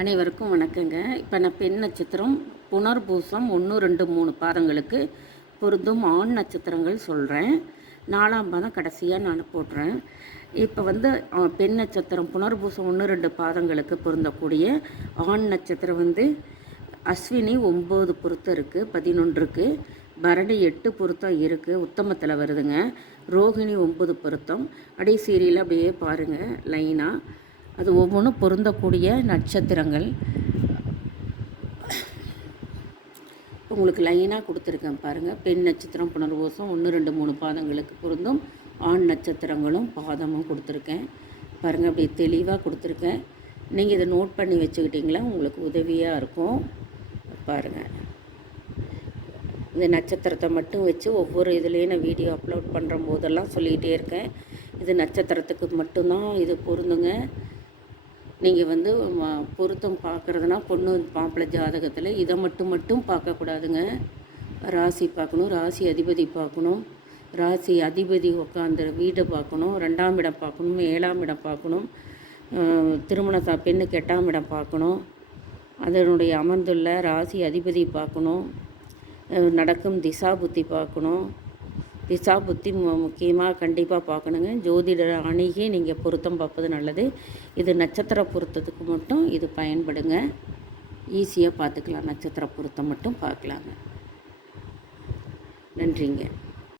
அனைவருக்கும் வணக்கங்க. இப்போ நான் பெண் நட்சத்திரம் புனர்பூசம் 1, 2, 3 பாதங்களுக்கு பொருந்தும் ஆண் நட்சத்திரங்கள் சொல்கிறேன். 4ஆம் பாதம் கடைசியாக நான் போடுறேன். இப்போ பெண் நட்சத்திரம் புனர்பூசம் 1, 2 பாதங்களுக்கு பொருந்தக்கூடிய ஆண் நட்சத்திரம் அஸ்வினி 9 பொருத்தம் இருக்குது, 11 இருக்குது. பரணி 8 பொருத்தம் இருக்குது, உத்தமத்தில் வருதுங்க. ரோகிணி 9 பொருத்தம். அப்படியே சீரியல் அப்படியே பாருங்கள் லைனாக. அது ஒவ்வொன்றும் பொருந்தக்கூடிய நட்சத்திரங்கள் உங்களுக்கு லைனாக கொடுத்துருக்கேன் பாருங்கள். பெண் நட்சத்திரம் புனர்பூசம் 1, 2, 3 பாதங்களுக்கு பொருந்தும் ஆண் நட்சத்திரங்களும் பாதமும் கொடுத்துருக்கேன் பாருங்கள். அப்படி தெளிவாக கொடுத்துருக்கேன். நீங்கள் இதை நோட் பண்ணி வச்சுக்கிட்டிங்களா உங்களுக்கு உதவியாக இருக்கும். பாருங்கள், இந்த நட்சத்திரத்தை மட்டும் வச்சு ஒவ்வொரு இதுலேயும் நான் வீடியோ அப்லோட் பண்ணுற போதெல்லாம் சொல்லிக்கிட்டே இருக்கேன். இது நட்சத்திரத்துக்கு மட்டும்தான் இது பொருந்துங்க. நீங்கள் பொருத்தம் பார்க்குறதுனா பொண்ணு மாப்பிள்ளை ஜாதகத்தில் இதை மட்டும் பார்க்கக்கூடாதுங்க. ராசி பார்க்கணும், ராசி அதிபதி பார்க்கணும், ராசி அதிபதி உட்காந்து வீடை பார்க்கணும், 2ஆம் இடம் பார்க்கணும், 7ஆம் இடம் பார்க்கணும், பெண்ணுக்கு 8ஆம் இடம் பார்க்கணும், அதனுடைய அமர்ந்துள்ள ராசி அதிபதி பார்க்கணும், நடக்கும் திசா புத்தி பார்க்கணும். திசா புத்தி முக்கியமாக கண்டிப்பாக பார்க்கணுங்க. ஜோதிடர் அணுகி நீங்கள் பொருத்தம் பார்ப்பது நல்லது. இது நட்சத்திர பொருத்தத்துக்கு மட்டும் இது பயன்படுங்க. ஈஸியாக பார்த்துக்கலாம். நட்சத்திர பொருத்தம் மட்டும் பார்க்கலாங்க. நன்றிங்க.